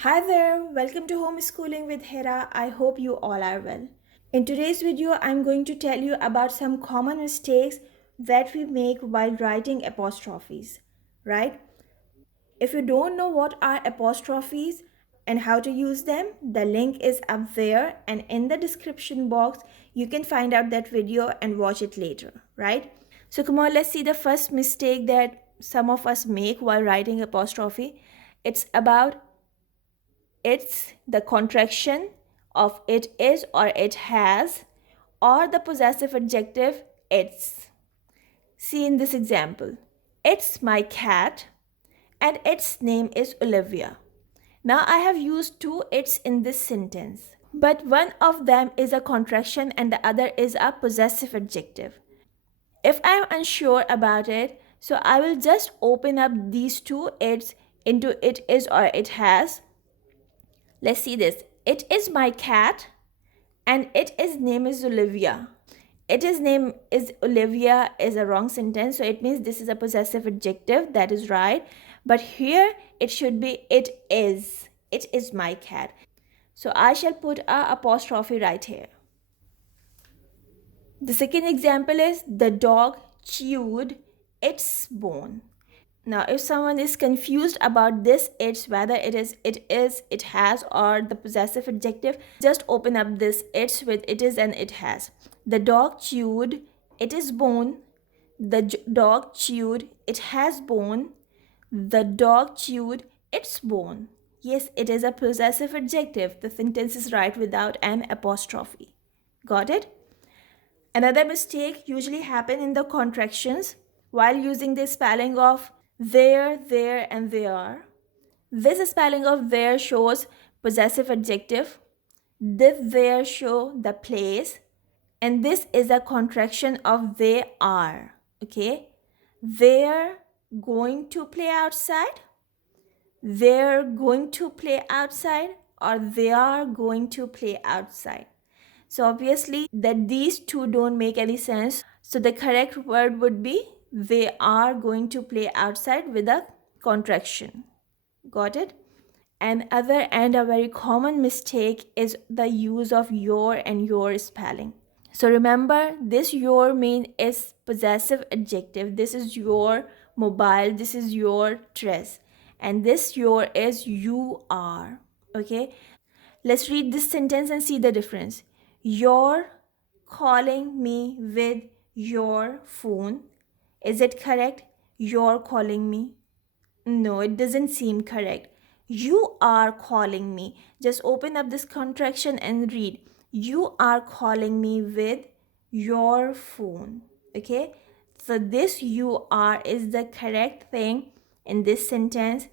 Hi there, welcome to Homeschooling with Hira. I hope you all are well. In today's video, I'm going to tell you about some common mistakes that we make while writing apostrophes, right? If you don't know what are apostrophes and how to use them, the link is up there and in the description box, you can find out that video and watch it later, right? So come on, let's see the first mistake that some of us make while writing apostrophe. It's about it's the contraction of it is or it has or the possessive adjective its. See in this example, it's my cat and its name is Olivia. Now I have used two it's in this sentence, but one of them is a contraction and the other is a possessive adjective. If I am unsure about it, so I will just open up these two it's into it is or it has. Let's see this. It is my cat and it is name is Olivia. It is name is Olivia is a wrong sentence, so it means this is a possessive adjective. That is right. But here it should be it is. It is my cat. So I shall put a apostrophe right here. The second example is the dog chewed its bone. Now, if someone is confused about this, it's whether it has, or the possessive adjective, just open up this it's with it is and it has. The dog chewed, it is bone. The dog chewed, it has bone. The dog chewed its bone. Yes, it is a possessive adjective. The sentence is right without an apostrophe. Got it? Another mistake usually happen in the contractions while using the spelling of there, and there. This spelling of there shows possessive adjective. This there show the place. And this is a contraction of they are. Okay? They're going to play outside. They're going to play outside, or they are going to play outside. So obviously that these two don't make any sense. So the correct word would be they are going to play outside with a contraction. Got it? Another and a very common mistake is the use of your and your spelling. So remember, this your mean is possessive adjective. This is your mobile. This is your dress. And this your is you are. Okay? Let's read this sentence and see the difference. You're calling me with your phone. Is it correct? You're calling me. No, it doesn't seem correct. You are calling me. Just open up this contraction and read. You are calling me with your phone. Okay? So this you are is the correct thing in this sentence.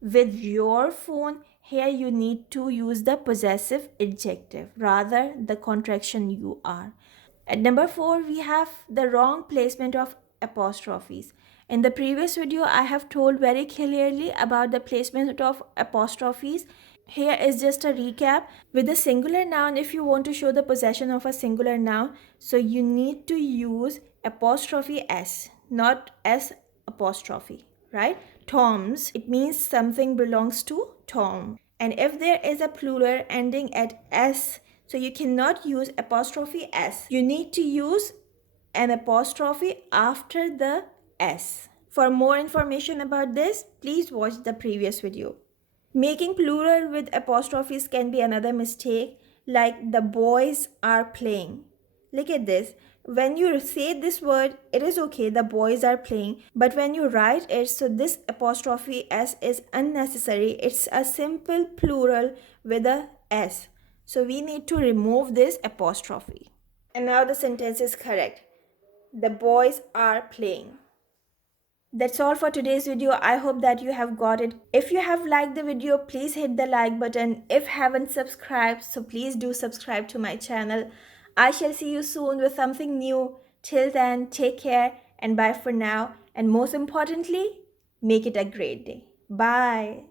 With your phone, here you need to use the possessive adjective, rather the contraction you are. At number 4, we have the wrong placement of apostrophes. In the previous video, I have told very clearly about the placement of apostrophes. Here is just a recap. With a singular noun, if you want to show the possession of a singular noun, so you need to use apostrophe s, not s apostrophe, right? Tom's, it means something belongs to Tom. And if there is a plural ending at s, so you cannot use apostrophe s. You need to use an apostrophe after the s. For more information about this, please watch the previous video. Making plural with apostrophes can be another mistake, like the boys are playing. Look at this. When you say this word, it is okay, the boys are playing. But when you write it, so this apostrophe s is unnecessary. It's a simple plural with a s. So we need to remove this apostrophe. And now the sentence is correct. The boys are playing. That's all for today's video. I hope that you have got it. If you have liked the video, please hit the like button. If haven't subscribed, so please do subscribe to my channel. I shall see you soon with something new. Till then, take care and bye for now. And most importantly, make it a great day. Bye.